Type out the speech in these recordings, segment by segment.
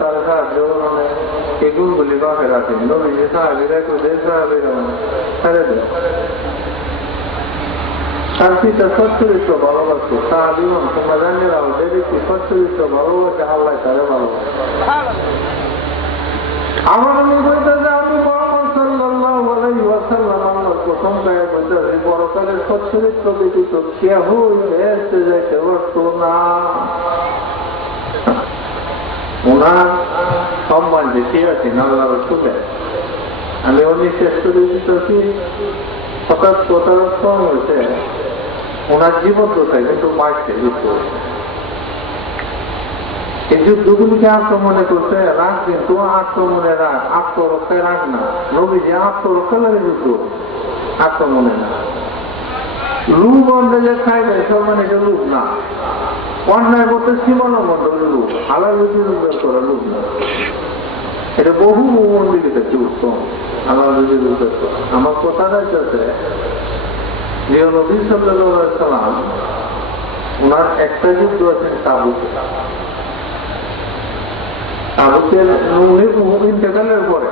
তারা সাহায্য মানে এই গুণগুলি বাপে রাখেন নবীজি সাহাবিরা কোথায় সাহাবিরা ছেড়ে দেন। তার পিতা সচ্চরিত্র ভালোবাসে সাহাবিগণ তোমরা জানিয়ে রাখো যে ব্যক্তি সচ্চরিত্র ভালোবাসে আল্লাহ তারে ভালোবাসে। আমার প্রথম গায়ে বলতে বড়কালের সচ্চরিত্র ব্যতীত কেহ এসে যাইতে পারত না। ওনার সম্মান বেশি আছে আল্লাহ রসুলে। আমি উনি চেষ্টা দিতেছি হঠাৎ প্রতারণ হয়েছে ওনার জীবন দোষায় কিন্তু মারছে যুদ্ধ। এই যুদ্ধগুলিকে আক্রমণে করছে রাগ কিন্তু আক্রমণে রাগ আত্মরক্ষায় রাগ না। নবীজি আত্মরক্ষা লাগে যুদ্ধ আক্রমণে না। লুপ অন্ধে যে খাইবে সব মানে এটা লুপ না। অন্যায় করতে সীমালঙ্ঘন লুপ আলাদা রুচি রূপের করা লুপ না। এটা বহু মন্দিরিতে কি উত্তম আলাদা রুচি রূপের করা। আমার কথা যাইতেছে যে নবী সাল্লাল্লাহু আলাইহি সাল্লাম ওনার একটা যুদ্ধ আছেন তাবুক। তাবুকের ইন্তেকালের পরে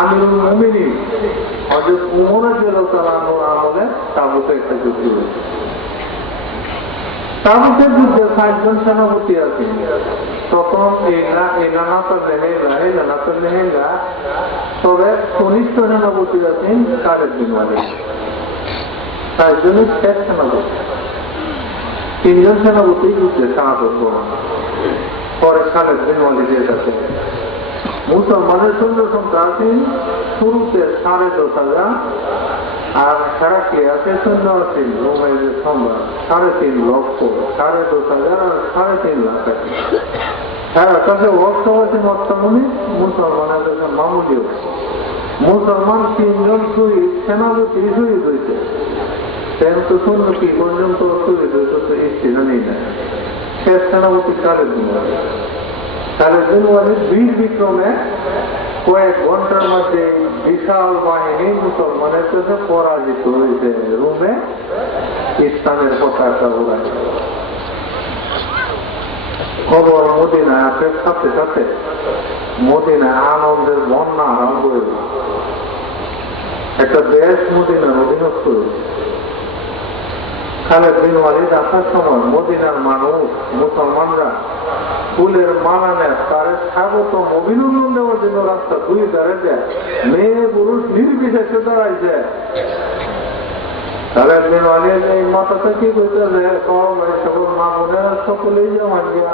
আমিরুল মুমিনিন হযরত ওমর রাদিয়াল্লাহু আমলে তাবুকে একটা যুদ্ধ হয়েছে। তাবুকের যুদ্ধে ৬০ জন সেনাপতি আছে। তখন তবে কনিষ্ঠ সেনাপতি আছেন খালিদ বিন ওয়ালিদ। ৬০ জনের শেষ সেনাপতি। ৩ জন সেনাপতি যুদ্ধে শাহাদত বরণ পরে খালিদ বিন ওয়ালিদের কাছে। মুসলমানের সৈন্য সংখ্যা আছেন শুরুতে ১০,৫০০ আর হেরাক্লিয়াসের সৈন্য আছেন রোমাইদের সম্রাট ৩.৫ লক্ষ, ১০,৫০০ আর ৩.৫ লাখ আছে। হেরার কাছে অর্থ আছেন অর্থমণি, মুসলমানের কাছে মামুলিও। মুসলমান ৩ জন শহীদ সেনাপতি শহীদ হয়েছে। কিন্তু সৈন্য কি পর্যন্ত শহীদ হয়েছে এসছে জানেই না। শেষ সেনাপতি খালিদ বিন ওয়ালিদ। খালিদ বিন ওয়ালিদ বীর বিক্রমে কয়েক ঘন্টার মধ্যে বিশাল বাহিনী মুসলমানের কাছে পরাজিত হয়েছে। রোমে ইসলামের পতাকা উড়ায়। খবর মদিনায় আসে সাথে সাথে মদিনায় আনন্দের বন্যা আরম্ভ হয়েছে। একটা দেশ মদিনার অধীনস্থ হয়েছে। খালিদ বিন ওয়ালিদ আসার সময় মদিনার মানুষ মুসলমানরা ফুলের মালা নেয় তার স্বাগতম অভিনন্দন দেওয়ার জন্য রাস্তা দুই ধারে যায়। মেয়ে পুরুষ নির্বিশেষে দাঁড়াইছে। খালিদ বিন ওয়ালিদ এই মাথাটা কি করতেছে সকল মা বোনেরা সকলেই জমা দিয়া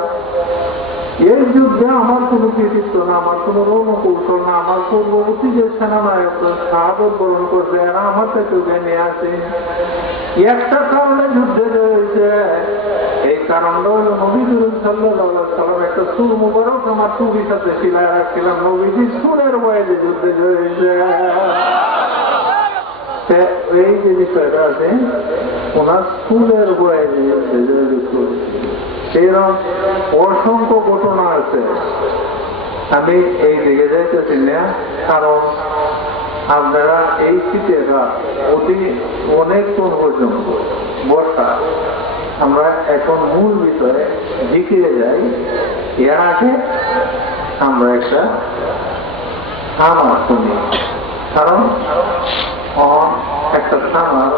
এই যুদ্ধে আমার কোনো কৃতিত্ব না, আমার কোনো রণকৌশল না, আমার পূর্ববর্তী যে সেনানায়ক শাহাদত বরণ করছে এরা আমার থেকে নিয়ে আসে। একটা কারণে যুদ্ধে হয়েছে। এই কারণটা হল নবী সাল্লাল্লাহু আলাইহি সাল্লাম একটা সুর মুবারক আমার টুপির সাথে শিলায় রাখছিলাম। নবীজি সুরের বয়ে যুদ্ধে হয়েছে। এই যে বিষয়টা আছে ওনার স্কুলের বয়ে সেরকম অসংখ্য ঘটনা আছে। আমি এই দিকে যাইতেছি না কারণ আপনারা এই শীতের রাত অনেকক্ষণ পর্যন্ত বর্ষা আমরা এখন মূল বিষয়ে জিকিরে যাই। এর আগে আমরা একটা থামা শুনি কারণ একটা থামার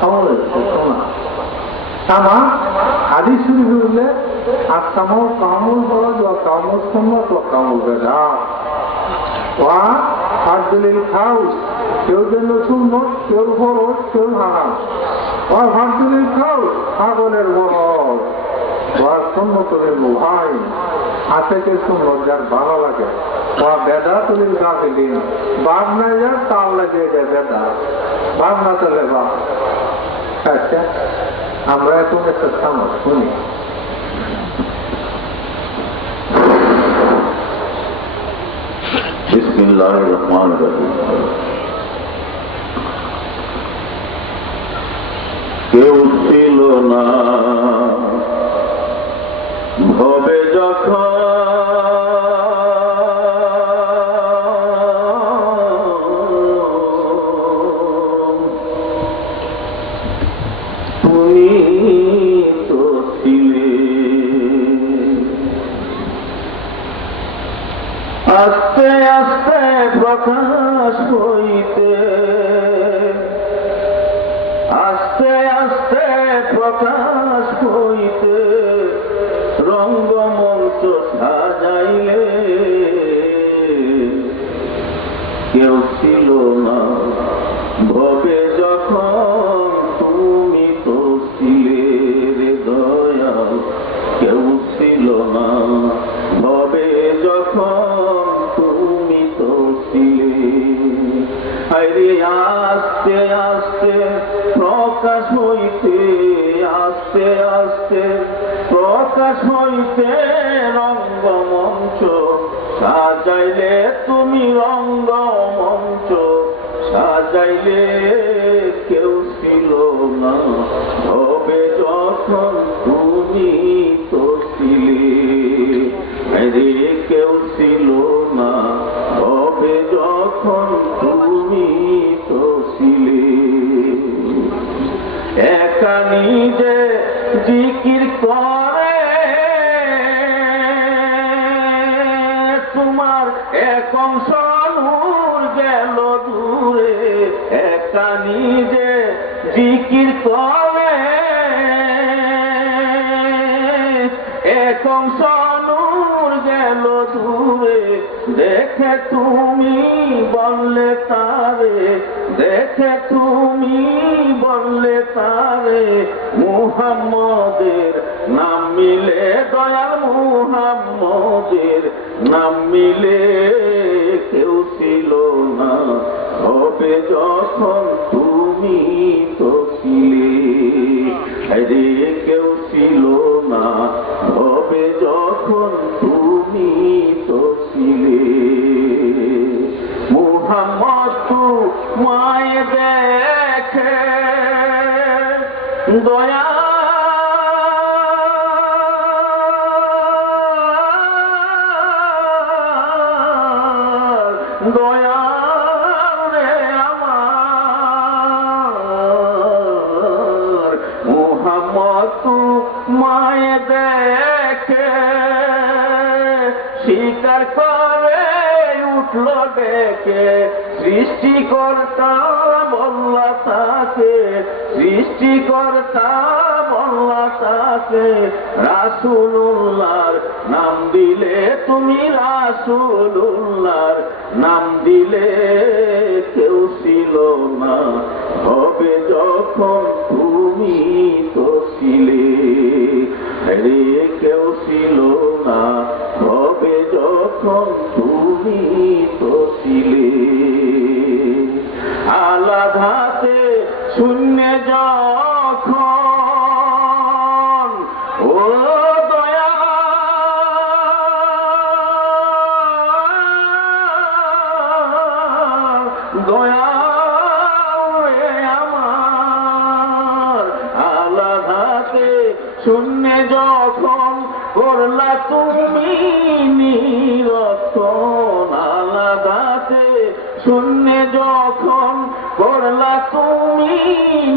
সময় শোনা থামা হাদিস শুরু করলে আর থামাও কামল বলা বা কামল সম্মত বা কামল বেদা ফার্দুলিল খাউস কেউ জন্য সুন্নত কেউ ফরজ কেউ হারাম। ফার্দুলিল খাউস ছাগলের বরজ বা সুন্নতুলিল ভাই আছে কে সুন্নত যার ভালো লাগে বা বেদা তুলিল গাফিলিন বাদ না যায় তাল লাগিয়ে যায় বেদা বাদ না চলে বা। আচ্ছা আমরা এখন একটা থামা শুনি। বিসমিল্লাহির রহমানির রহিম। কেউ ছিল না ভবে যখন তুমি তো ছিলে আস্তে আস্তে প্রকাশ হইতে, আস্তে আস্তে প্রকাশ হইতে রঙ্গমঞ্চ সাজাইলে কেউ ছিল না ভবে যখন তুমি তো ছিলে রে দয়াল, কেউ ছিল না ভবে যখন তুমি তো ছিলে। আরে আস্তে আস্তে প্রকাশ হইতে, আস্তে আস্তে প্রকাশ হইতে রঙ্গমঞ্চ সাজাইলে তুমি রঙ্গমঞ্চ সাজাইলে কেউ ছিল না ভবে যখন তুমি তো ছিলে। আরে কেউ ছিল না ভবে যখন তুমি তো ছিলে। একা নিজে জিকির করে তোমার এক অংশ নূর গেল দূরে, একা নিজে জিকির করে এক অংশ নূর গেল দূরে। দেখে তুমি বললে তারে, দেখে তুমি বললে তারে মুহাম্মদের নাম মিলে, দয়াল মুহাম্মদের নাম মিলে কেউ ছিল না হবে যখন তুমি তো ছিলে। আরে কেউ ছিল না হবে যখন তুমি তো ছিলে। মুহাম্মদ তোমায় দেখে দয়া দয়া রে আমার, মুহাম্মদ তোমায় দেখে স্বীকার করে উঠল ডেকে। সৃষ্টিকর্তা বল্লা তাকে, সৃষ্টিকর্তা বল্লা তাকে রাসূলুল্লাহর নাম দিলে তুমি, রাসূলুল্লাহর নাম দিলে কেউ ছিল না হবে যখন তুমি তো ছিলে। আরে কেউ ছিল না হবে যখন তুমি তো ছিলে। আলাদাতে শূন্য যখন ও দয়া দয়া রে আমার, আলাদাতে শূন্য যখন করলা তুমি নিরক্ষণ, আলাদাতে শূন্য যখন করলা তুমি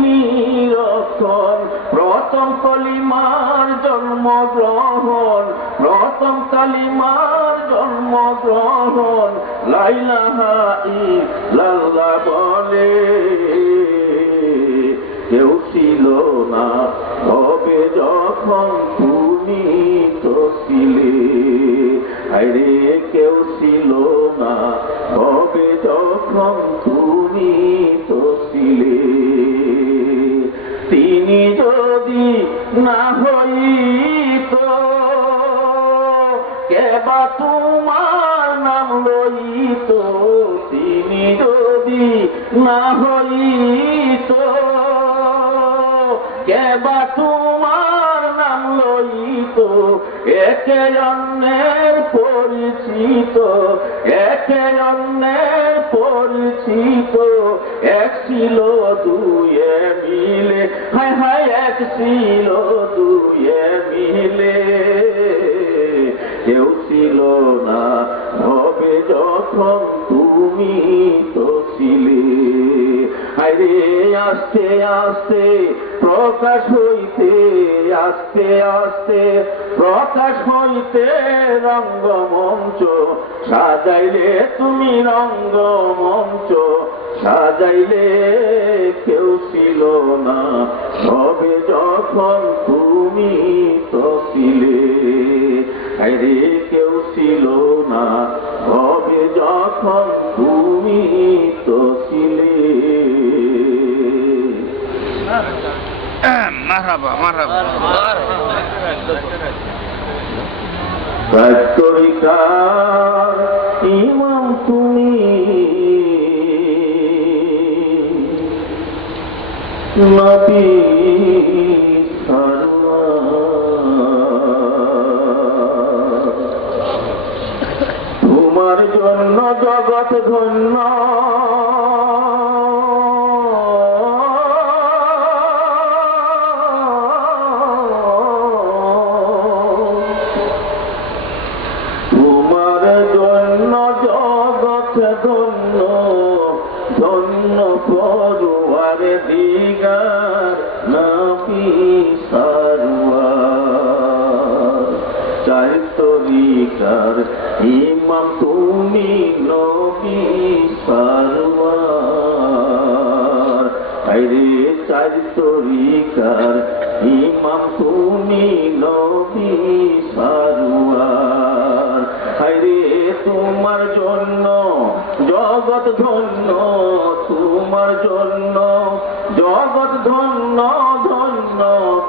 নিরক্ষণ। প্রথম কলিমার জন্মগ্রহণ, প্রথম কালিমার জন্মগ্রহণ লা ইলাহা ইল্লাল্লাহ বলে কেউ ছিল না হবে যখন তুমি তো ছিলে। আরে কেউ ছিল না হবে যখন তুমি তো ছিলে। তিনি যদি না হইত কেবা তোমার নাম লইত, তিনি যদি না হইত কেবা তোমার নাম লইত। একে অন্যের পরিচিত, একে অন্যের পরিচিত, এক ছিল দুয়ে মিলে, হায় হায় এক ছিল দুয়ে মিলে কেউ ছিল না হবে যখন তুমি তো ছিলে। হায়রে আস্তে আস্তে প্রকাশ হইতে, আস্তে আস্তে প্রকাশ হইতে রঙ্গমঞ্চ সাজাইলে তুমি, রঙ্গমঞ্চ সাজাইলে কেউ ছিল না তবে যখন তুমি তো ছিলে। হায়রে কেউ ছিল না তবে যখন তুমি তো ছিলে। মারহাবা মারহাবা। তরিকার ইমাম তুমি, নবী তোমার জন্য জগৎ ধন্য, তোমার জন্য জগৎ ধন্য, ধন্য পরওয়ার দিগার নবী সারওয়ার। চার তরিকার ইমাম তুমি, নবী সারওয়ার। হায়রে চার তরিকার ইমাম তুমি, নবী সারওয়ার। হায়রে তোমার জন্য জগৎ ধন্য, তোমার জন্য জগৎ ধন্য, ধন্য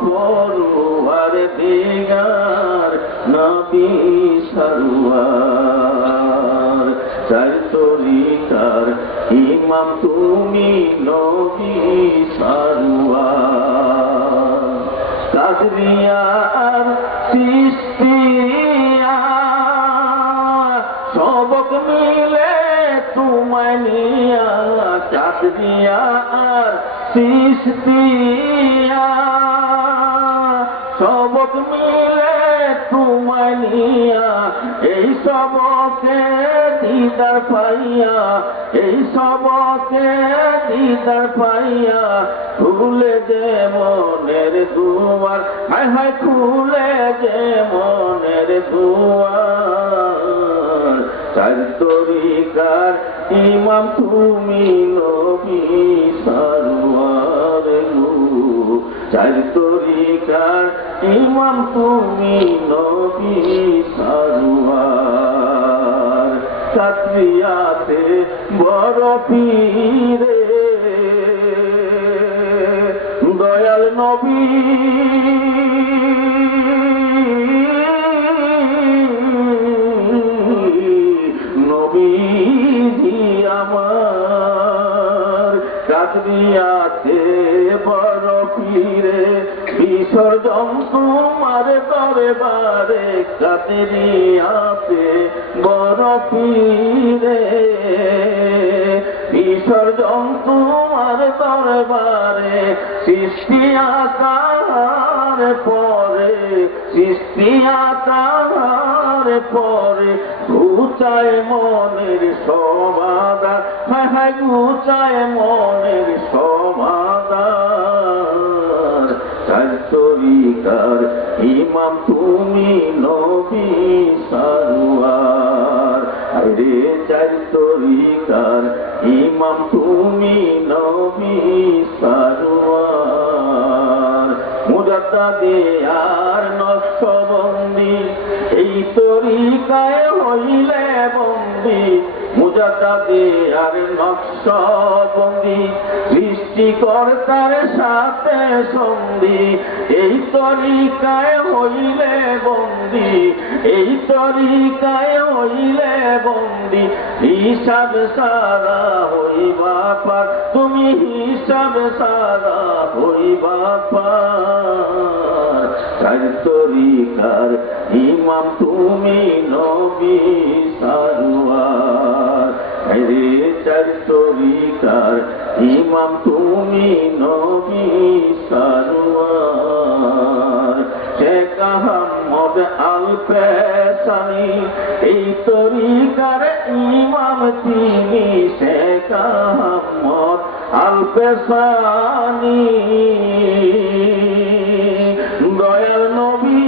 পরওয়ার দিগার নবী সারওয়ার। চার তরিকার ইমাম তুমি, নবী সারওয়ার। কাদরিয়া আর চিশতিয়া সবক মিলে তোমায় নিয়া, কাদরিয়া আর চিশতিয়া সবক মিলে তোমায় নিয়া, এই সবকে দিদার পাইয়া, এই সবকে দিদার পাইয়া খুলে যে মনের দুয়ার, হায় হায় খুলে যে মনের দুয়ার। চার তরিকার ইমাম তুমি, নবী সারওয়ার গো। চার তরিকার ইমাম তুমি, নবী সারওয়ার। কাদরিয়াতে বড় পীরে দয়াল নবী, নবীজি আমার। কাদরিয়াতে বড় পীরে বিসর্জন তোমার দরবারে, কাদরিয়াতে বড় পীরে বিসর্জন তোমার দরবারে। সৃষ্টি আকার পরে, সৃষ্টি আকার পরে ঘুচায় মনের সমাধান, হ্যাঁ হ্যাঁ ঘুচায় মনের সমাধান। চার তরিকার ইমাম তুমি, নবী সারওয়ার। হায়রে চার তরিকার ইমাম তুমি, নবী সারওয়ার। মুজাদ্দিদে আর নকশবন্দি এই তরিকায় হইলে বন্দি, মুজাদ্দিদে আর নকশবন্দি সৃষ্টিকর্তার সাথে সন্ধি, এই তরিকায় হইলে বন্দি, এই তরিকায় হইলে বন্দি। হিসাব সারা হইবা পার, তুমি হিসাব সারা হইবা পার। চার তরিকার ইমাম তুমি, নবী সারওয়ার। হায়রে চার তরিকার ইমাম তুমি, নবী সারওয়ার। শেখ আহমদ আল পেশানি এই তরিকার ইমাম তিনি, শেখ আহমদ আলপেসানি দয়াল নবী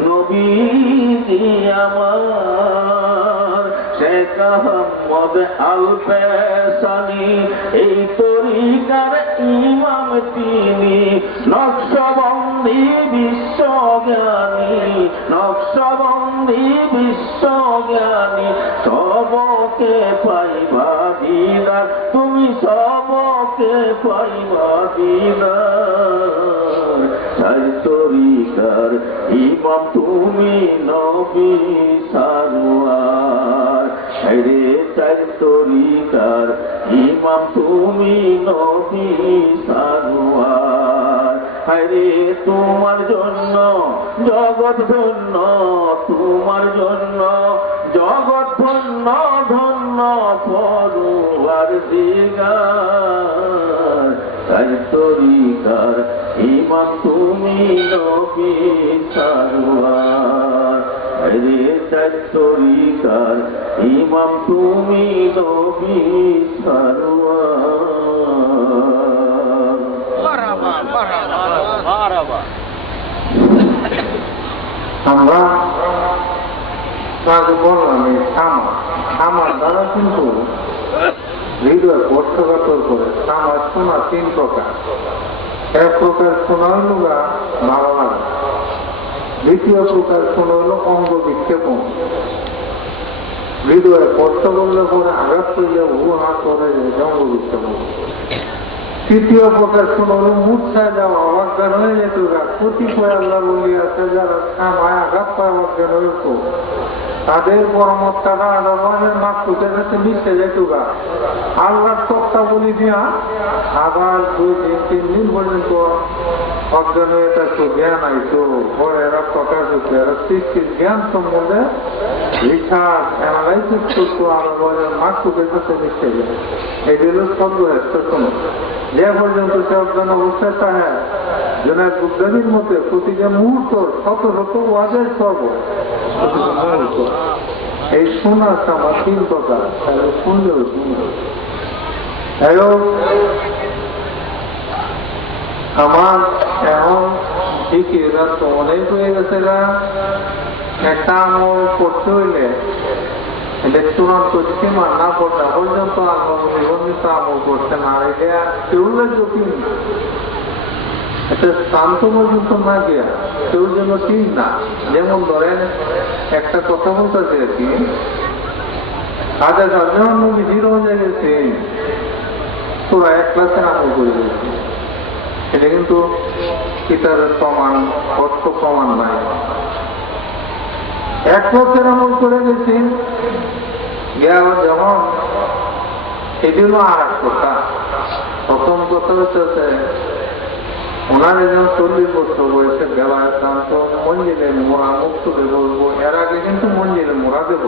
নবীজি আমার শেখ আহমদ আলপেসানি এই তরিকার ইমাম তিনি নকশবন্দি বিশ্বজ্ঞানী নকশবন্দি বিশ্বজ্ঞানী সবকে পাইবা দিদার তুমি সবকে পাইবা দিদার চার তরিকার ইমাম তুমি নবী সারোয়ার রে চার তরিকার ইমাম তুমি নবী সারোয়ার হরে তোমার জন্য জগৎ ধন্য তোমার জন্য জগৎ ধন্য ধন্য পরুয়ার দিগার চার তরিকার ইমাম তুমি নবী সারোয়ার হরে চার তরিকার ইমাম তুমি নবী সারোয়ার। আমরা আগে বললাম এই আমার দ্বারা কিন্তু হৃদয় কষ্টকাতর করে আমার শোনা 3 প্রকার। এক প্রকার শোনা হইল গা ভালো লাগে, দ্বিতীয় প্রকার শোনা হইল অঙ্গ বিক্ষেপণ, হৃদয়ে কষ্ট করলে পরে আঘাত করিয়া হাত করে অঙ্গ বিক্ষেপণ। তৃতীয় প্রকার শোনা হল মূর্ছায় যাওয়া, অজ্ঞান হয়ে যেত গা। কতিপয় আল্লাহ বলি আছে যারা কামায় আঘাত পায় অজ্ঞান হয়েছ তাদের পরমত্তাটা আদাবানের মাতৃকের কাছে মিশে যেত গা। আল্লাহর সত্তা বলি দিয়া আবার 2-3 দিন পর্যন্ত অজ্ঞান হয়ে থাকতো, জ্ঞান আইতো, পরে এরা প্রকাশ হতো, এরা সৃষ্টির জ্ঞান সম্বন্ধে রিসার্চ অ্যানালাইসিস করতো, আদাবানের মাতৃকের কাছে মিশে যায়। এটি হল সর্বশ্রেষ্ঠ সময়। যে পর্যন্ত সে অজ্ঞান অবস্থায় থাকে জনের বুদ্ধানির মতে প্রতিটা মুহূর্ত শত শত ওয়াজের সর্ব মুহূর্ত। এই শোনা আমার 3 প্রকার, শুনলেও শুনবে। আমার এখন ঠিকই তো অনেক হয়ে গেছে গা। একটা আমল করতে হইলে চূড়ান্ত সীমা না পড়া পর্যন্ত নিবন্ধিত আমল করছে না। এটা কেউলের জটিল একটা শান্ত পর্যন্ত না গিয়া কেউ যেন ঠিক না। যেমন ধরেন একটা কথা বলতেছে আর কি, আগে যখন নবী জিরো হয়ে গেছে তোরা 1 ক্লাসে আমল করে গেছে, এটা কিন্তু কিতাবের প্রমাণ অর্থ প্রমাণ নাই। 1 বছর আমল করে গেছি যেমন এটি হল আর এক কথা। প্রথম কথা হচ্ছে ওনার যেমন 40 বছর বয়সে বেলায় শান্ত মঞ্জিলে মোড়া মুক্তকে বলবো, এর আগে কিন্তু মঞ্জিলে মোড়া দেব।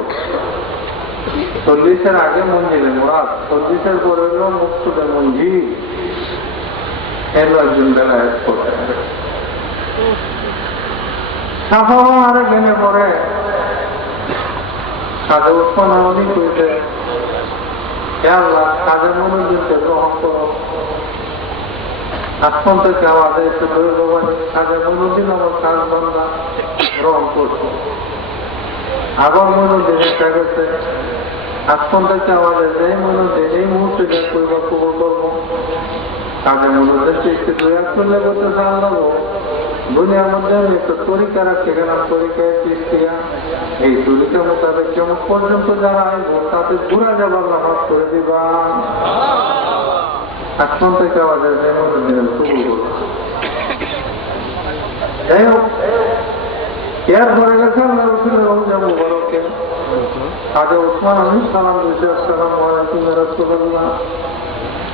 40-এর আগে মঞ্জিলে মোড়া, 40-এর পরে হল মুক্তকে মঞ্জিল। এলো একজন বেলায় করতে সাফা আরে ভেঙে পড়ে কাজে উৎপন্ন করেছে আল্লাহ কাজের মনোযোগকে গ্রহণ করো। আসমান থেকে আওয়াজ এসে কাজের মনোযোগ আমার কাজ বাংলা গ্রহণ করছে। আবার মনোযোগ একটা গেছে, আসমান থেকে আওয়াজ এসে এই মনোযোগ এই মুহূর্তে যা করবো কবর করবো। কাজের মনোযোগ একটু 2-1 করলে করতে জানলাম দুনিয়ার মধ্যে আমি একটা তরিকা রাখতে গেলাম, তরিকায় কৃষ্টিয়া এই তরিকা মোতাবেক যেমন পর্যন্ত যারা আসবো তাদের ঘুরা যাবার নামাজ করে দিবা। আসমান থেকে আমাদের যাই হোক এর ঘরে গেছে আল্লাহ রসুলের যাবো বরফকে আগে ওসমান আমি সালাম দিয়েছি, আসসালামু আলাইকুম ইয়া রাসূলুল্লাহ।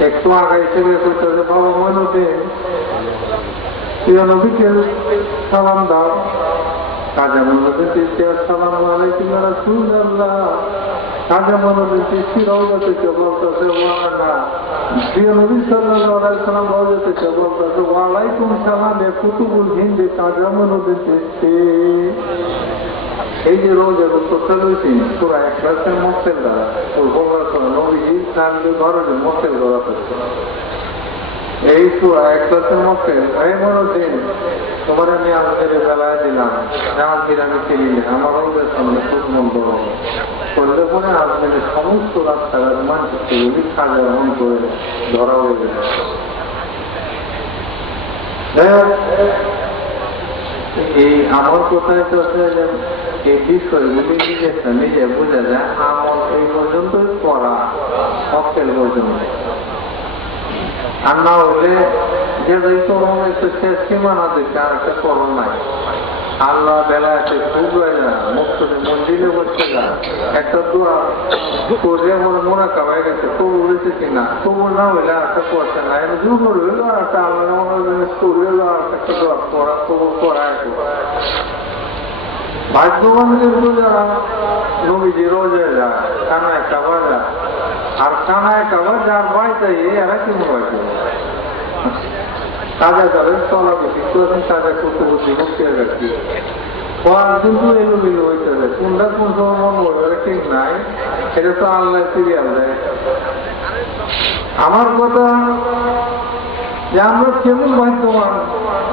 একটু আগাইতে গেছে বাবা মইনুদ্দিন প্রিয় নবীকে সালাম দাও। কাজে মনোযোগ দিতে আসসালামু আলাইকুম ইয়া রাসূলুল্লাহ। কাজে মনোযোগ দিচ্ছি রওজা থেকে বলতেছে ওয়ানা, প্রিয় নবী সাল্লাল্লাহু আলাইহি সাল্লাম রওজা থেকে বলতেছে ওয়ালাইকুম সালাম। কুতুবুল হিন্দি কাজে মনোযোগ দিচ্ছে এই যে রোজের উত্তরটা রয়েছেন তোরা এক ক্লাসের মক্কেল দ্বারা ওর বলার নবীজির কান্দে ঘরের মক্কেল ধরা থাকছে এই তোরা এক ক্লাসের মক্কেল এই মনোদিন তোমার আমি আমাদের বেলায় দিলাম জাহাঙ্গীর আমি চিনি না আমার রোগের সামনে খুব মন বড় করলে পরে আপনাদের সমস্ত রাস্তাঘাট মানচিত্র যদি কাজে এমন করে ধরা হয়ে গেল এই আমার কোথায় তো এই বিষয়গুলি নিজে বোঝা যায় আমার এই পর্যন্ত পড়া মক্কেল পর্যন্ত আর না হলে যে করণ একটু শেষ সীমানা দিচ্ছে আর একটা করণ নাই আল্লাহ বেলাতে খুব মুক্ত মন্দিরে বসতে যা একটা দোয়া করে আমার মনে কামাই গেছে তবু উঠেছে কিনা তবু না হইলে একটা করছে না এবার দূর হইলো একটা আল্লাহ করলো আর একটা দোয়া করা তবু করা ভাগ্যবানদের যারা নবীজি রোজে যায় কানায় কাবা যায় আর কানায় কাবা যার বাড়িতে এরা কি মোবাইল কাজা যাবেন তলা বেশি করেছেন কাজা করতে বসে মুক্তি রাখছি পড়ার কিন্তু এলোমেলো হইতে হবে কোনটা কোন সময় মন বলবে ঠিক নাই এটা তো আল্লাহ সিরিয়াল দেয় আমার কথা যে আমরা কেমন ভাগ্যবান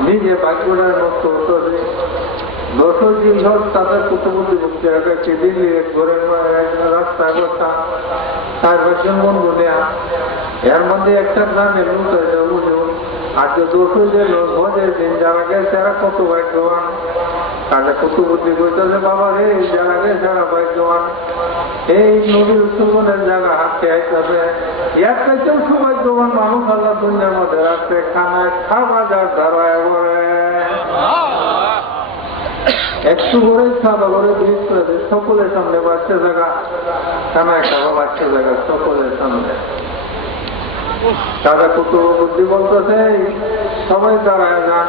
নিজে ভাগ্যটা নষ্ট হতে হবে 10 দিন ধর তাদের কুতুবুদ্ধি মুক্তি রাখা সেদিন ঘরের রাস্তায় বসা 4-5 জন বন্ধু নেয়া এর মধ্যে একটা গ্রামের লোক আজকে 10 দিন ভোজের দিন যারা গেছে তারা কত ভাগ্যবান তাদের কুতুবুদ্ধি করতেছে বাবা রে যারা গেছে যারা ভাগ্যবান এই নদীর উত্তরবনের জায়গা হাঁটতে আইতে এর চাইতেও সৌভাগ্যবান মানুষ আল্লাহ দুনিয়ার মধ্যে রাখতে খানায় খাবার যার ধারায় বলে একটু করে খাওয়া করে ব্রিজ করে সকলের সামনে বাচ্চা জায়গা কানায় খাওয়া বাচ্চা জায়গা সকলের সামনে দাদা কত বুদ্ধি বলতেছে সবাই দাঁড়ায় যান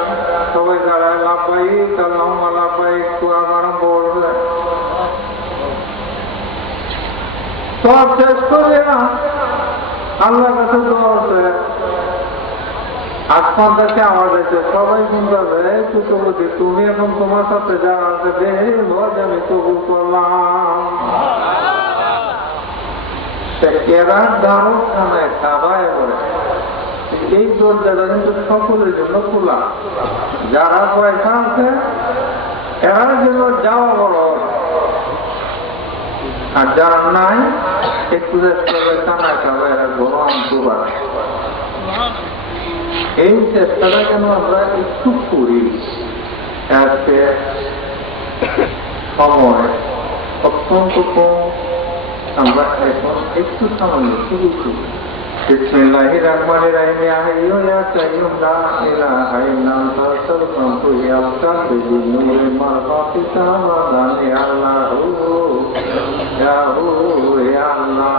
সবাই দাঁড়ায় লাপাই কালাম লাপাই কোরআন আরম্ভ করবে সব শেষ করে না আল্লাহ কাছে দোয়া হচ্ছে আসমান থেকে আওয়াজ আছে সবাই শুনতে কুতুবুদ্ধি তুমি এখন তোমার সাথে যারা আছে আমি কবুল করলাম এরা দারুণ খানায় খাবায় করে এই দরজাটা কিন্তু সকলের জন্য খোলা যারা পয়সা আছে এরা জন্য যাওয়া বড় আর যারা নাই একটু খানায় খাবায় এরা গরম দুবার এই চেষ্টাটা যেন আমরা একটু করি আজকে সময় অত্যন্ত কম আমরা এখন একটু সামান্য শুরু করি বিসমিল্লাহির রহমানির রহিম ইয়া হাইয়্যু ইয়া কাইয়্যুম লা ইলাহা ইল্লা আনতা আস্তাগফিরুকা ইয়া কাবিদি নূরে মারফাতিকা ওয়া দানি আল্লাহু ইয়া আল্লাহ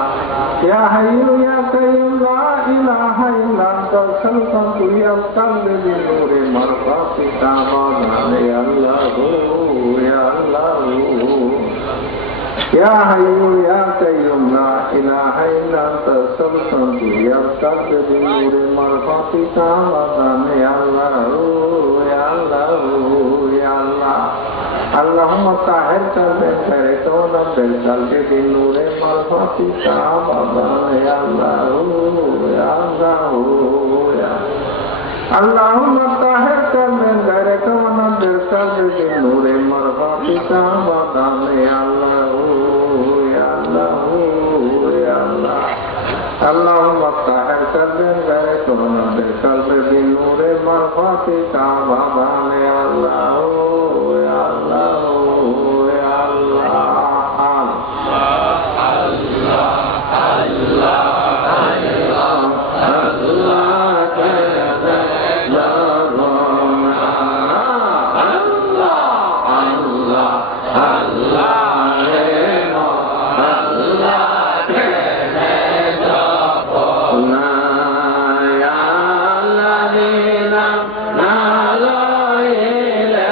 ইয়া হাইয়্যু ইয়া কাইয়্যুম লা ইলাহা ইল্লা আনতা আস্তাগফিরুকা ইয়া কাবিদি নূরে মারফাতিকা ওয়া দানি আল্লাহু ইয়া আল্লাহু يا حي يا قيوم لا إله إلا أنت أستغفرك يا قدر نور مرفقك وطن يا الله يا الله يا الله اللهم طهر قلبي فركون بالقلب بنور مرفقك وطن يا الله يا الله يا اللهم طهر قلبي فركون بالقلب بنور مرفقك وطن يا الله اللهم طهر قلبي فركون بالقلب بنور مرفقك وطن يا الله يا الله يا الله لا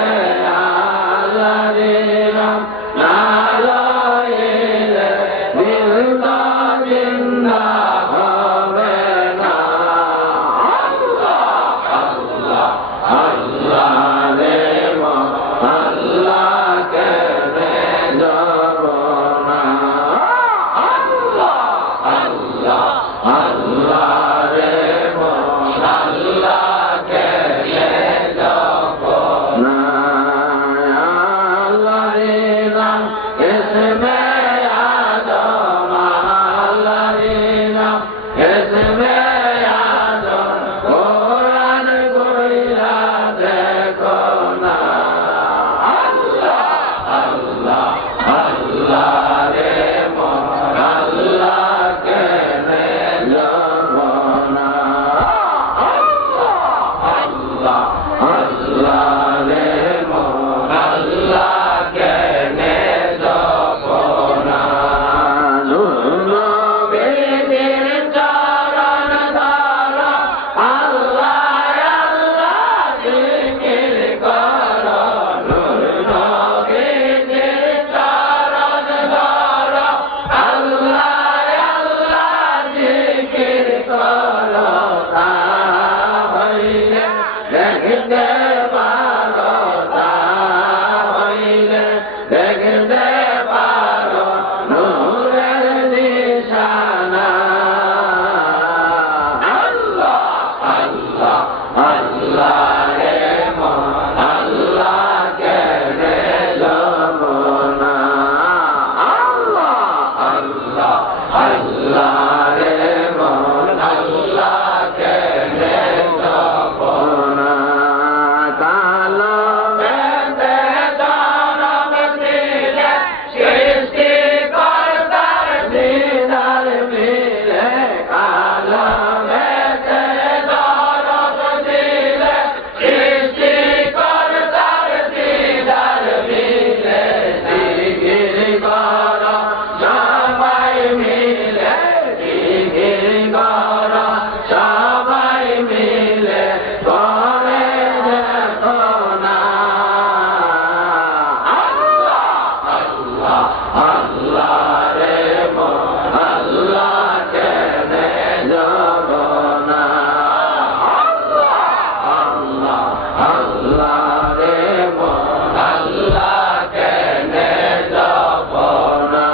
আল্লাহ রে মন আল্লাহ কেনে জপনা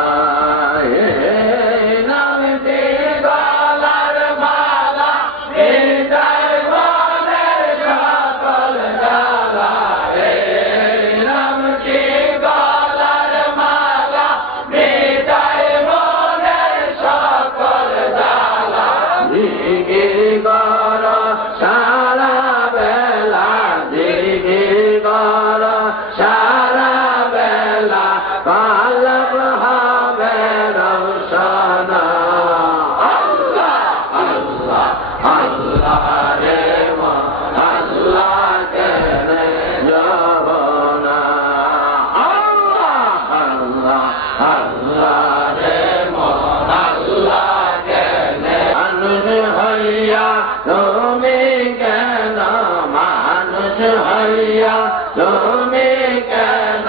নামটি গলার মালা হৃদয় মনের সকল জ্বালা নামটি গলার মালা হৃদয় মনের সকল জ্বালা জিগির গর সারা বেলা জিগির গর সারা বেলা পালব হবে রওশনা আল্লাহ আল্লাহ আল্লাহ রে মন আল্লাহ কেনে জপনা আল্লাহ আল্লাহ আল্লাহ রে মন আল্লাহ কেনে মানুষ হইয়া তুমি কেন মানুষ হইয়া তুমি কেন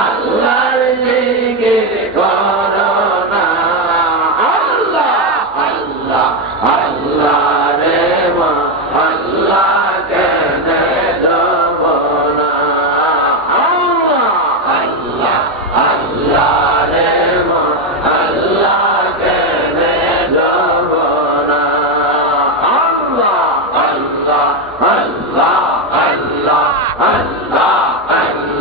আল্লাহর জিকির করো না আল্লাহ আল্লাহ আল্লাহ রে মন আল্লাহ কেনে জপনা আল্লাহ আল্লাহ আল্লাহ রে মন আল্লাহ কেনে জপনা আল্লাহ আল্লাহ আল্লাহ আল্লাহ আল্লাহ আল্লাহ আল্লাহ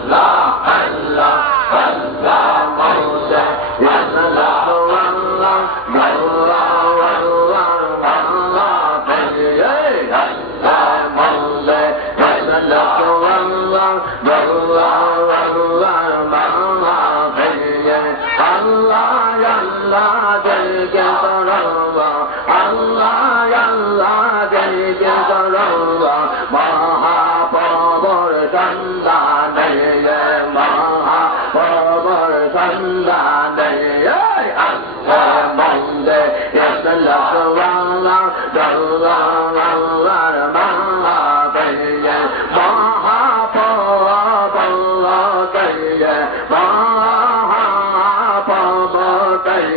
আল্লাহ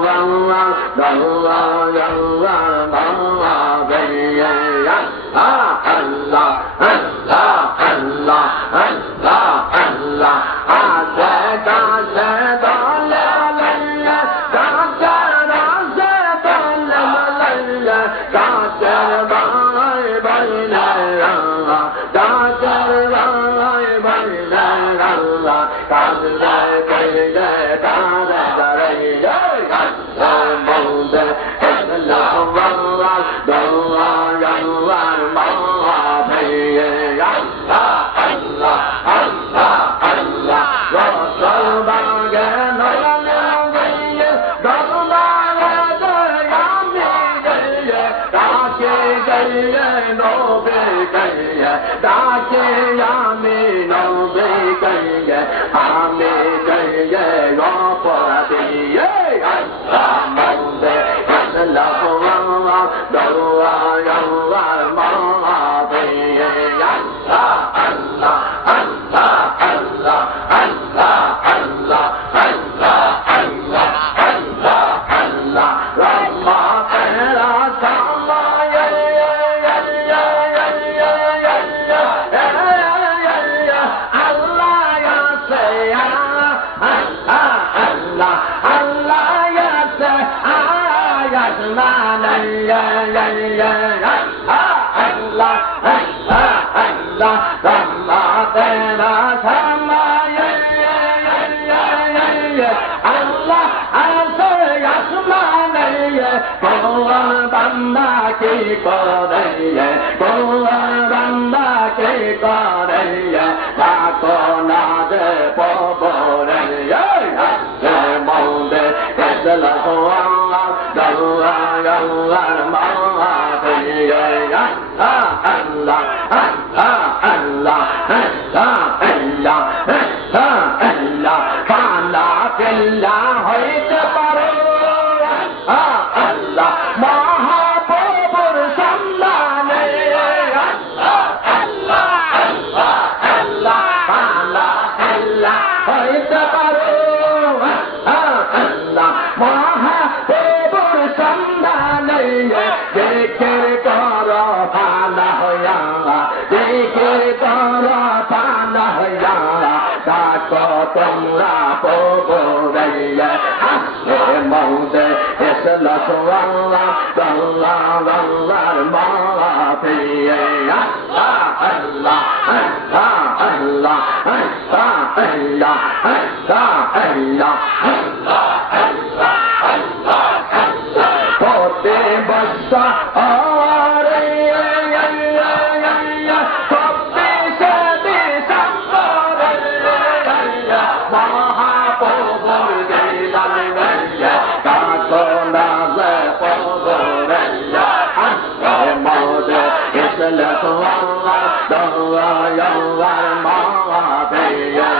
আল্লাহ মৌলা আল্লাহ আল্লাহ আল্লাহ আল্লাহ আল্লাহ মৌলা আল্লাহ আল্লাহ আল্লাহ আল্লাহ জলকে করল্লাহ আল্লাহ আল্লাহ জলকে করল্লাহ মহাপবর সন্ধানে মহাপবর সন্ধানে আল্লাহ মন্দে আল্লাহ আল্লাহ আল্লাহ মহাপবর Allah জিকির করো পানা হইয়া জিকির করো পানা হইয়া ডাকো তোমরা প্রভুরে আসে মৌদে এসলা সোয়াল্লা দল্লা দল্লার মাফিয়ে আল্লাহ আল্লাহ আল্লাহ আল্লাহ আল্লাহ আল্লাহ হতে বসা আরে কবে সে সম্পরে মহাপ্রভুর দিলাম কাকো নাজে প্রভুরে আসে মৌদে ইসলা সোয়াল্লা দল্লা দল্লার মাফিয়ে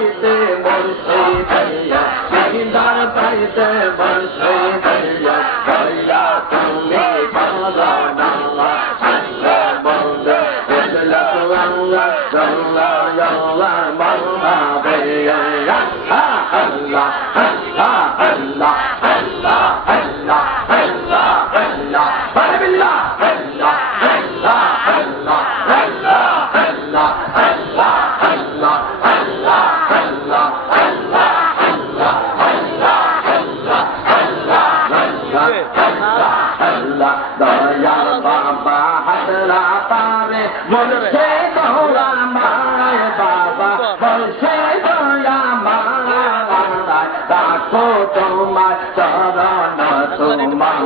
পাইতে মুর্শিদিয়া দিদার পাইতে মুর্শিদিয়া দয়া তুমি করো না বন্ধু ইসলাম আল্লাহ আল্লাহ আল্লাহ মাওলাবে আল্লাহ আল্লাহ আল্লাহ আল্লাহ আল্লাহ আল্লাহ আল্লাহ বারাকাল্লাহ আল্লাহ আল্লাহ আল্লাহ আল্লাহ আল্লাহ আল্লাহ আল্লাহ আল্লাহ আল্লাহ আল্লাহ দয়াল বাবা হাতরা পারে বলছে দোলা মায় বাবা বলছে দয়া মায় ডাকো তোমার চরণ তোমার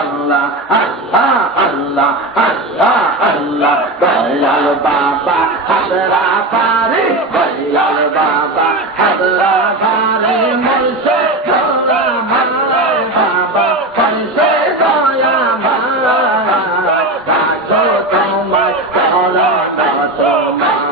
আল্লাহ আল্লাহ আল্লাহ আল্লাহ আল্লাহ দয়াল বাবা হাতরা পারে দয়াল বাবা হাতরা পারে বলছে দোলা মায় বাবা বলছে দয়া মায় ডাকো তোমার চরণ তোমার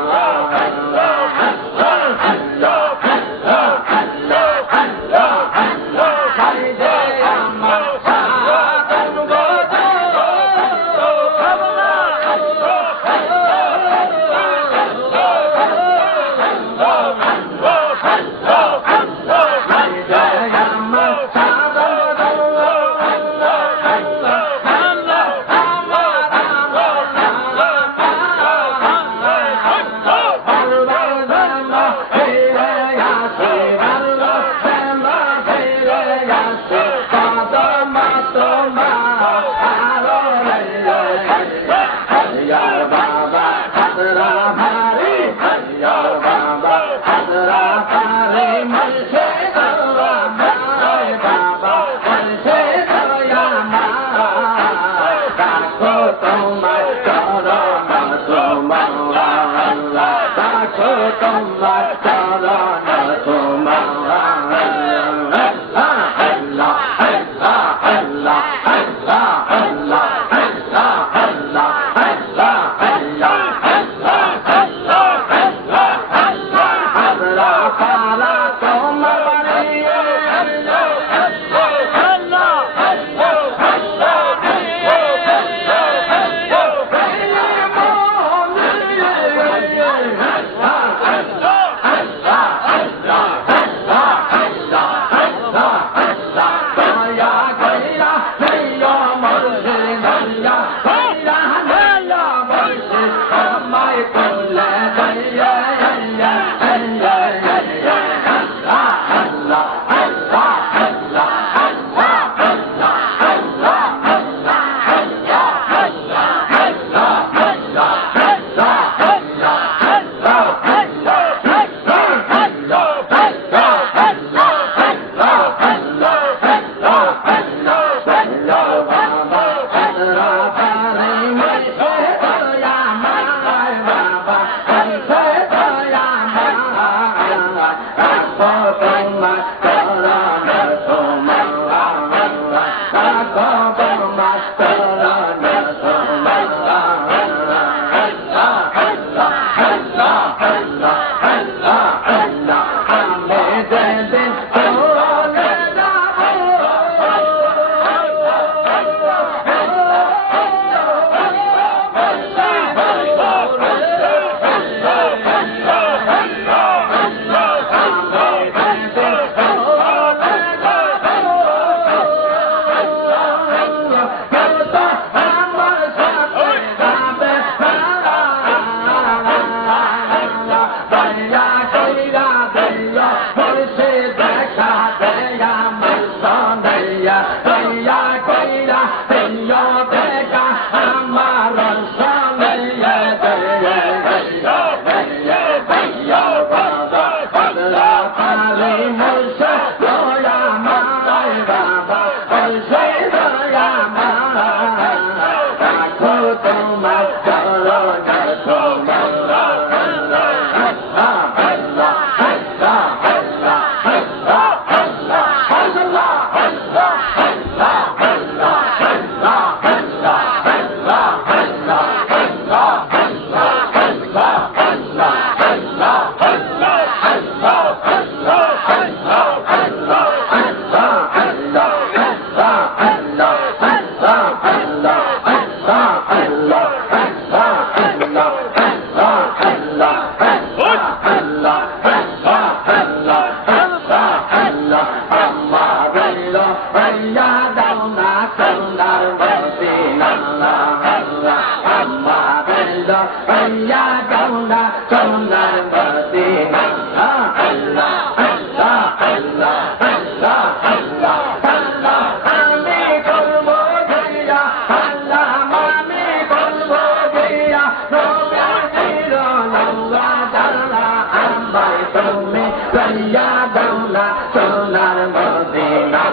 তুমি লইয়া দাও না সোনার মদিনা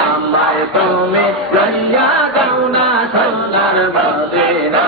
আমায় তুমি লইয়া দাও না সোনার মদিনা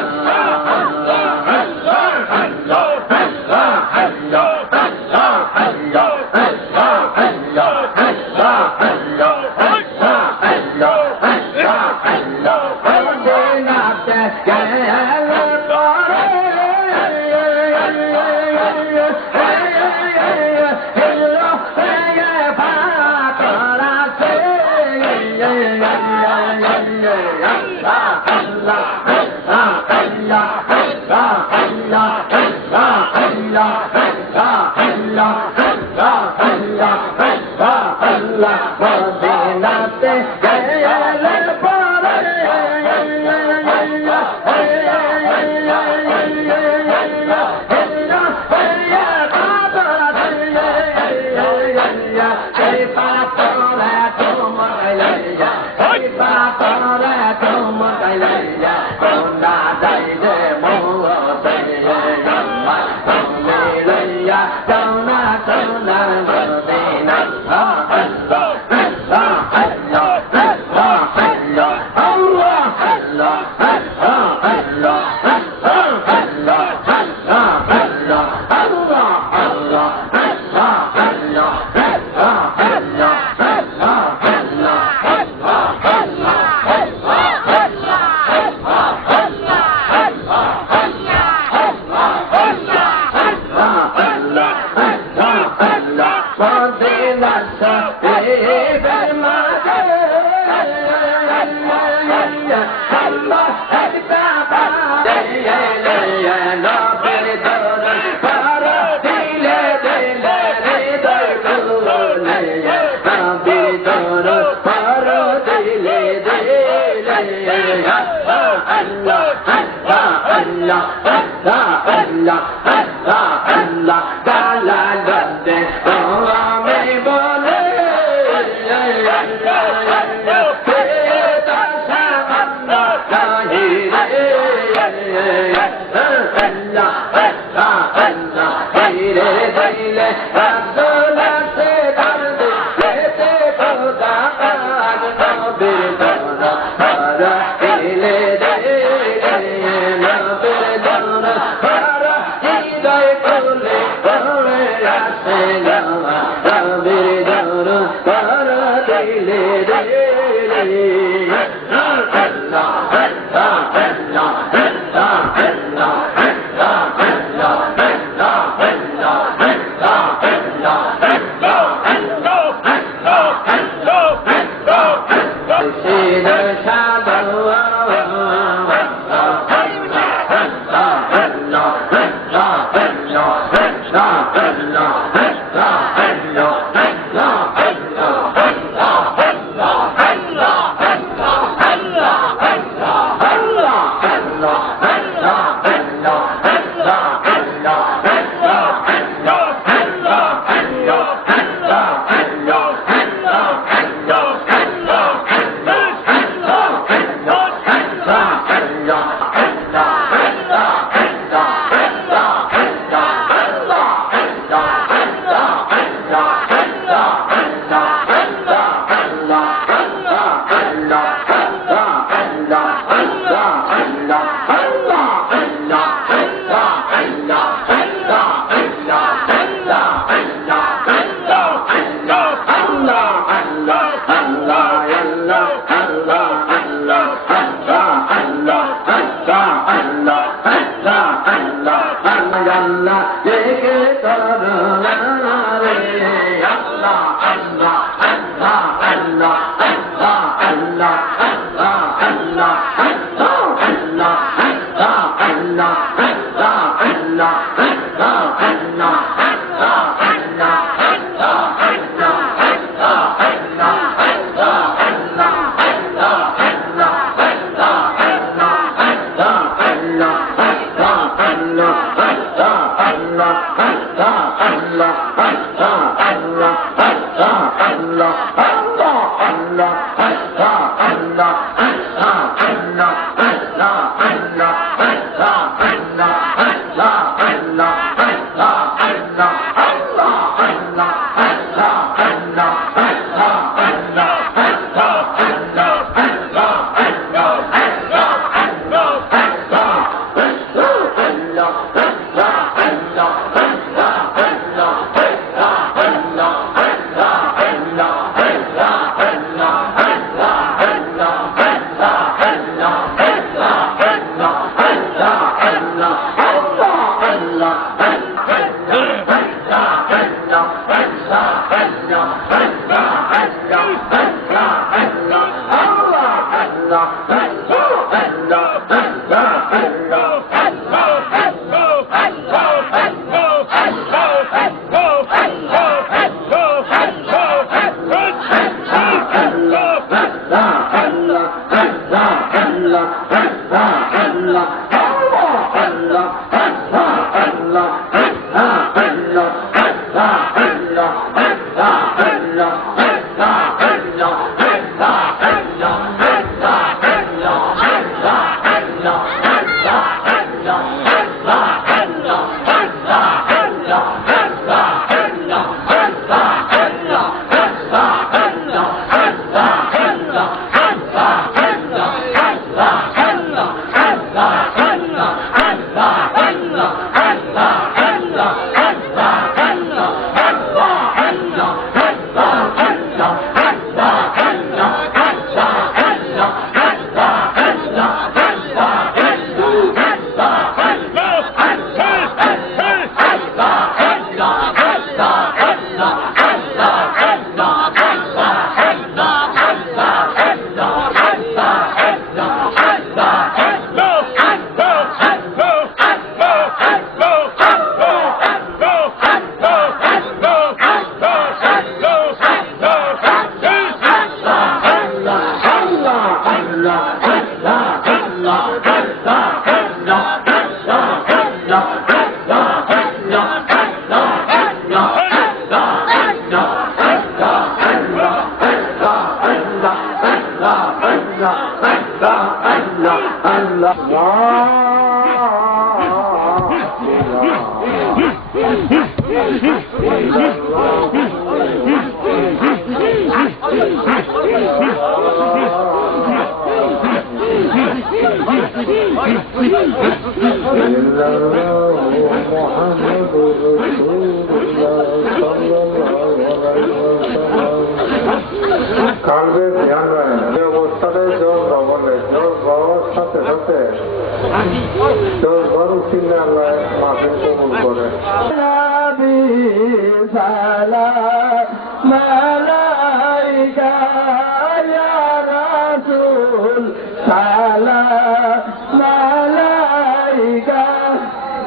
কালবে ধ্যান রাখেন যে অবস্থাটাই জোর বলে জোর বাবার সাথে সাথে জোর বড় চিন্তা আল্লাহ মাফি কবুল করে মালাইকা ইয়া রাসূল সালাম মালাইকা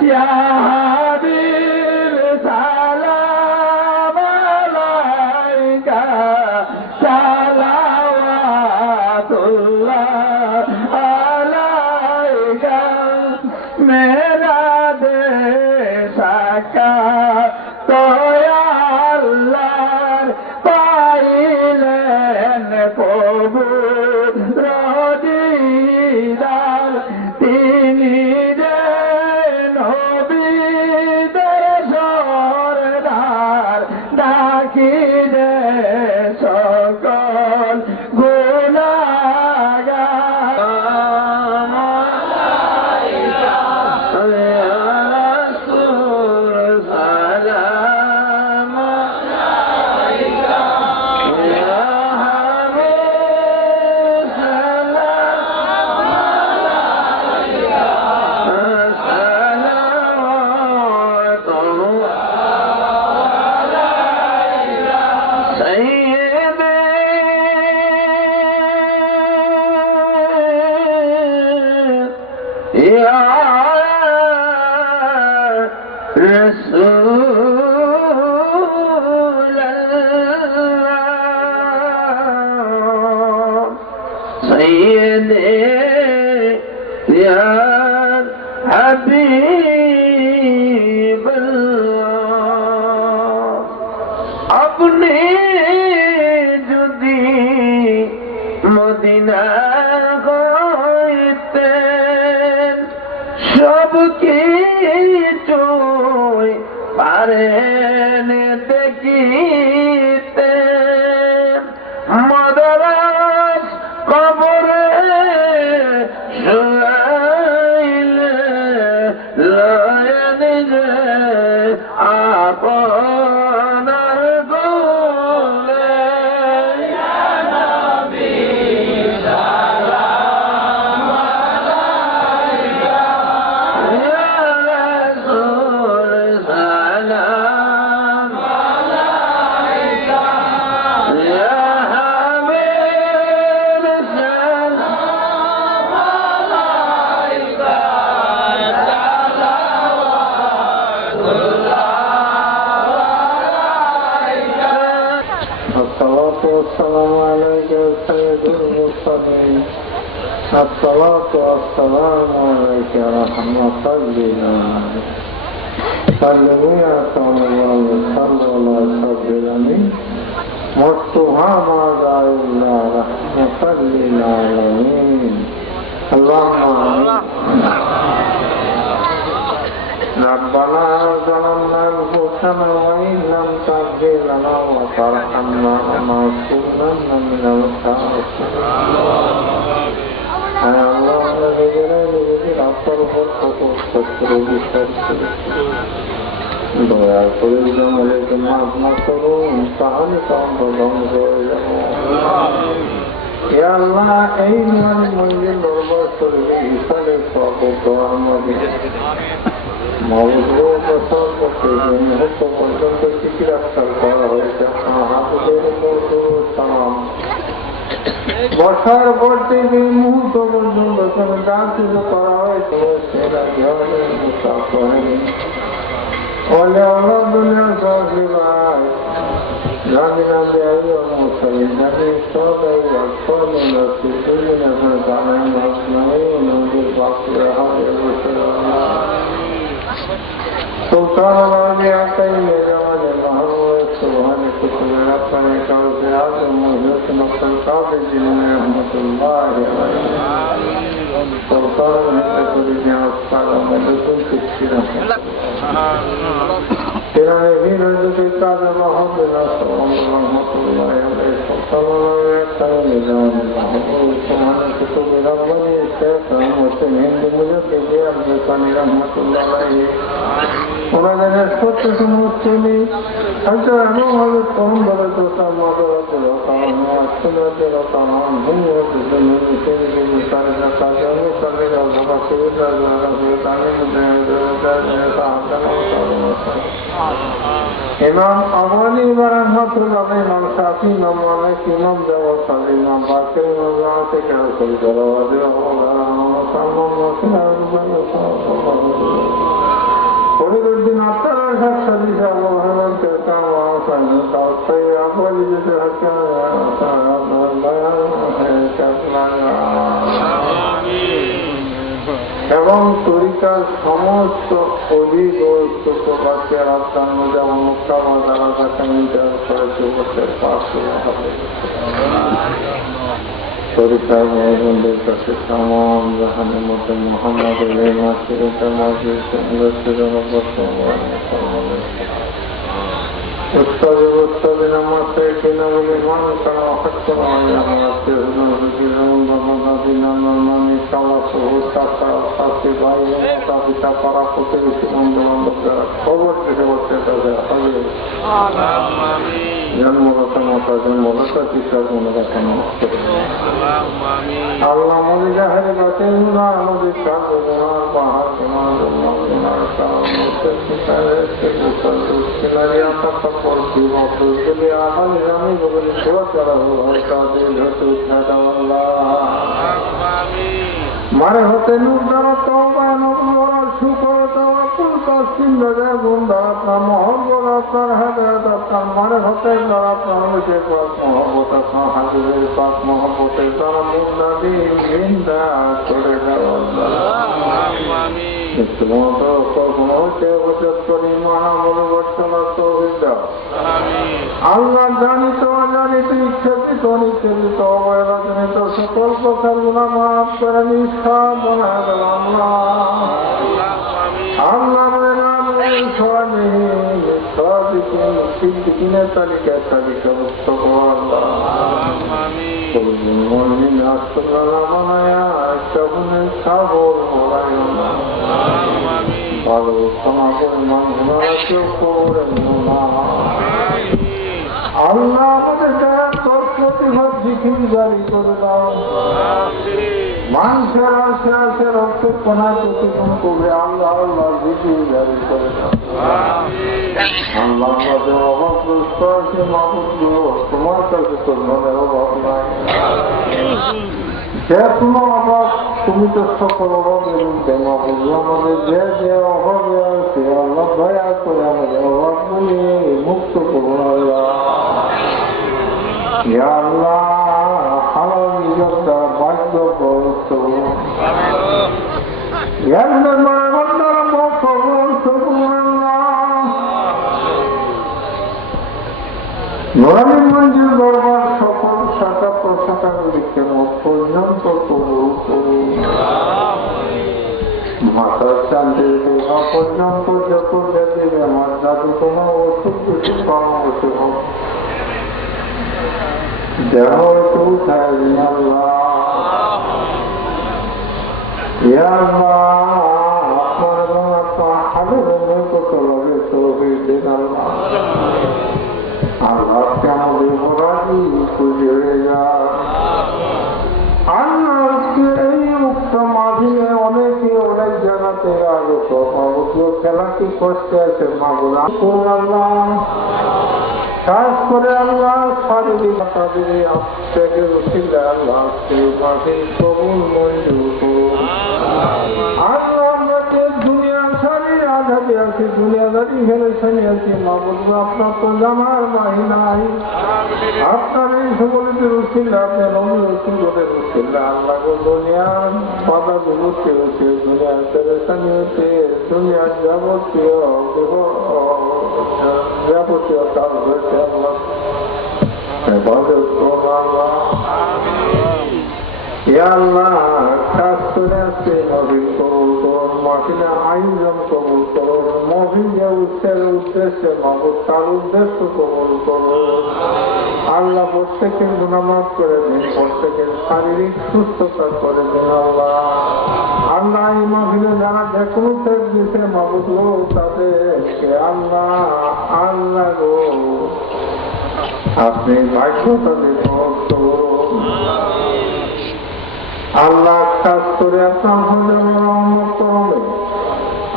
ইয়া হাবিব সালাম মালাইকা সালাওয়াতুল্লাহ আলাইকা মেরা দেশাকা তিনি যে নবীদের সরদার ডাকি দে সকল গুনাহগার আপনি যদি মদিনা হইতেন সব কিছু পারেন দেখিতে মদরাস কবরে শুয়াইলে লয়েন যে আপনার গোলে ইয়া নবী সালাম আলাইকা ইয়া রাসূল সালাম الصلاة والسلام عليك يا سيد المرسلين الصلاة والسلام عليك يا رحمة للعالمين صلوا يا الله صلوا على سيدنا مصطفى ماذا إلا رحمة للعالمين اللهم آمين ربنا ظلمنا أنفسنا وإن لم تغفر لنا وترحمنا لنكونن من الخاسرين يا الله নিজেরা নিজেদের আত্মার উপর কঠোর শত্রু বিশ্বাস করেছি দয়া করে যদি আমাদেরকে মাফ না করুন তাহলে তো আমরা ধ্বংস হয়ে যাবো আল্লাহ এই মন্দির দরবার শরীরে ইসালে স্বগত আমাদের পর্যন্ত চিকিৎসা করা হয়েছে বসার পর থেকে মুহূর্ত পর্যন্ত যা কিছু করা হয়েছে সেটা করেনি বলে আমার দুনিয়ার সহজে ভাই জানিনা দেয় মুসলিম জানি সবাই করলেন দুদিন এখন জানাই মাস নাই নদীর বাঁকুড়ে হবে বসে سلطان الله عقيم جمال محمود سبحان كتب ربنا كوزي عظم وجود نقص القابل من رحمة الله سلطان الله كتب أصحاب مدسون كتيرا تیرے بھی رجت تاج محمد رحمة الله عليه سلطان الله عقيم جمال محمود سبحان كتب ربنا الشيخ محسن هند مجد کے عبدالقانی رحمة الله عليه ওনাদের সত্য সমস্তমি হয়তো এমনভাবে কম বলে তো তার মাদরাতের অকারণের অকারণ ইমাম আওয়ালি রহমাতুল্লাহ ইমাম শাফি ইমাম মালিক ইমাম জাওয়াদ সালি ইমাম বাকির ইমাম জাওয়াদ থেকে আসল দরওয়াজে ফরিদুদ্দিন আত্মার সাথে আল্লাহ কাম আসান তাই আপনি যেতে হচ্ছে এবং তরিকার সমস্ত অধিক প্রকাশে আপনার মধ্যে মুক্তাবা দ্বারা কামিটার করেছে বছর পাশ হবে তরিকার মহাজনদের কাছে তামাম জাহানের মধ্যে মোহাম্মদের এই মাসের এটা মাঝে উৎসবে নামাজে কিনা বলে মানুষ তারা অপেক্ষা আমাকে মানে চালা শাস্তি ভাই পিতা পাড়া প্রতিবেশী বন্ধু বান্ধবরা খবর থেকে বলতে তাদের হবে জন্মরতা মাতা জন্মরতা চিত্রা জন্মরতা নষ্ট আল্লাহ মনে জাহারে বাতে না আমাদের কাজ গুণার পাহাড় গুণার গুণার কারণ পড়ছি মতো আমার আমি বলি ছোড়া চড়া মারে হতে নূর দ্বারা তওবায় নবুর শুকর তাওয়াক্কুল কাসিম রাজা গুণা আপনার মহব্বত আপনার হেদায়েত আপনার মারে হতে দ্বারা আপনার মুখে পাক মহব্বত আপনার হাজিরের পাক মহব্বতের দ্বারা মুন্নাদি জিন্দা করে দাও মৃত্যুমত কখনো হতে বচত করি মহামনুবর্তনা তৌফিক দাও আল্লাহ জানিত অজানিত ইচ্ছাকৃত অনিচ্ছাকৃত অবহেলাজনিত সকল প্রকার গুণা মাফ করে নিষ্কাম বনা দেব আল্লাহ দিনের তালিকায় তালিকা মুক্ত ভালো সমাপরিমাণ কেউ করেন না আল্লাহ আমাদের দ্বারা তোর প্রতিভা জিখির জারি করে দাও মানুষের আসে আসে রক্ত কোনা প্রতিক্ষণ করবে আল্লাহ আল্লাহ জিখির জারি করে দাও আল্লাহ আমাদের অভাবগ্রস্ত আছে মাহবুব তোমার কাছে তোর মনের অভাব নাই যে কোনো অভাব তুমি তো সকল অভাবের মধ্যে মাহবুব আমাদের যে যে অভাবে আছে আল্লাহ দয়া করে আমাদের অভাবগুলি মুক্ত করুন আল্লাহ ইয়া আল্লাহ হালাল রিজিক দ্বারা বাধ্য করছো ইয়া আল্লাহ দ্বারা মুক্ত করছো নুরানি মঞ্জিল দরবার সকল শাখা প্রশাখাগুলিকে মুখ পর্যন্ত কবুল করুন মাতার চান্দের দেহা পর্যন্ত যত ব্যাধি আমার জাদু কোনো ওষুধ দুটি পরামর্শ হোক দেহ একটু উঠায় আল্লাহ আপনার এবং আপনার হাতের কত লাগে তৌফিক দিন আল্লাহ আল্লাহ আমাদের অপরাধী খুঁজে আল্লাহকে এই মুক্ত মাঝে অনেকে অনেক জায়গাতে আগত খেলা কি কষ্টে আছে মাগুলা আল্লাহ কাজ করে আল্লাহ শারীরিক তাদের থেকে উঠিলে আল্লাহ মাঝে কবুল মঞ্জুর করুন আল্লাহ আমাকে দুনিয়া সারি আধারে আছি দুনিয়াদারি ফেলেছেন আছি মাগুল আপনার তো জানার বাহি নাই আপনার এই সকলকে উঠিলে আপনার রঙের উঠিলে উঠিলে আল্লাহ দুনিয়ার বাধা গুলোতে হচ্ছে দুনিয়ার পেরেশানি হচ্ছে দুনিয়ার যাবতীয় কাজ হয়েছে আল্লাহ আল্লাহ কাজ করে আসছে নবীন কবুল করুন মাটিনে আয়োজন কবুল করুন মহিলা উদ্দেশ্যে মাবুদ তার উদ্দেশ্য কবুল করুন আল্লাহ প্রত্যেকের গুণামাফ করে দিন প্রত্যেকের শারীরিক সুস্থতা করে দিন আল্লাহ আল্লাহ এই মহিলা যারা যে কোনো শেষ দিচ্ছে মাবুদ গো তাদেরকে আল্লাহ আল্লাহ গো আপনি ভাগ্যতা দিন আল্লাহ কাজ করে আপনার হলে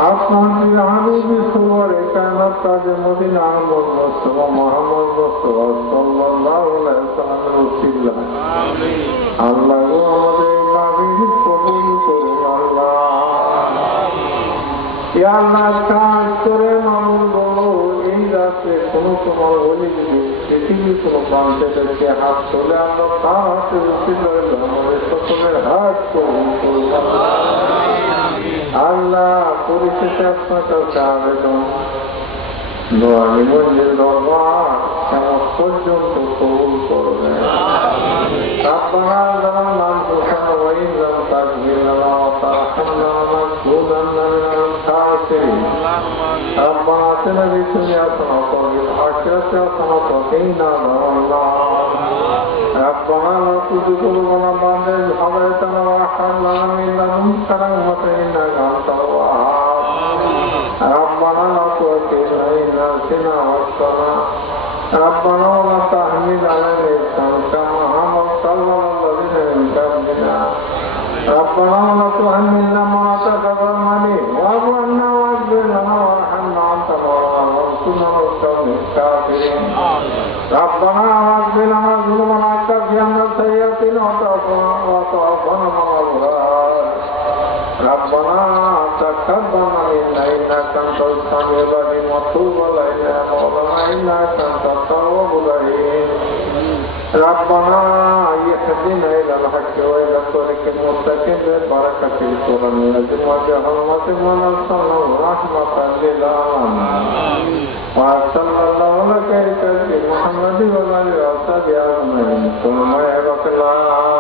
আপনার হাবিবি সুবরে কায়নাত তাজে মদিনা আহমদ মুস্তফা মুহাম্মদ মুস্তফা সাল্লাল্লাহু আলাইহি ওয়াসাল্লামের উসিলা আল্লাহ গো আমাদের নাবিকে কবুল করুন আল্লাহ ইয়া আল্লাহ কাজ করে মামুন গো এই রাতে কোনো তোমার ওলি পৃথিবীর কোনো প্রান্তে থেকে হাত তোলে আমরা তার হাতে উসিলা আমাদের সকলের হাত কবুল করুন আল্লাহ পরিশেষে আপনার কাছে আবেদন নুরানি মঞ্জিল দরবার কেমন পর্যন্ত কবুল করবেন আপনারা যারা নাম প্রসন্ন ওয়াইলাম তাকবীর লানা ওয়া তারহামনা ওয়া নাসুদান্না মিনাল খাসিরিন ربنا آتنا في الدنيا حسنة وفي الآخرة حسنة وقنا عذاب النار ربنا لا تزغ قلوبنا بعد إذ هديتنا وهب لنا من لدنك رحمة إنك أنت الوهاب ربنا لا تؤاخذنا إن نسينا وأخطأنا ربنا ولا تحمل علينا إصرا كما حملته على الذين من قبلنا ربنا ولا تحملنا ما لا طاقة لنا به واعف عنا واغفر لنا وارحمنا أنت مولانا وانصرنا على القوم الكافرين ربنا واغفر لنا ذنوبنا وكفر عنا سيئاتنا وتوفنا مع الأبرار ربنا تقبل منا إنك أنت السميع العليم وتب علينا مولانا إنك أنت التواب الرحيم ربنا اهدنا إلى الحق وإلى الطريق المستقيم ببركة القرآن العظيم وبحرمة ما نزله رحمة للعالمين وصلى الله على سيدنا محمد وعلى آله وصحبه أجمعين ثم يبقى الله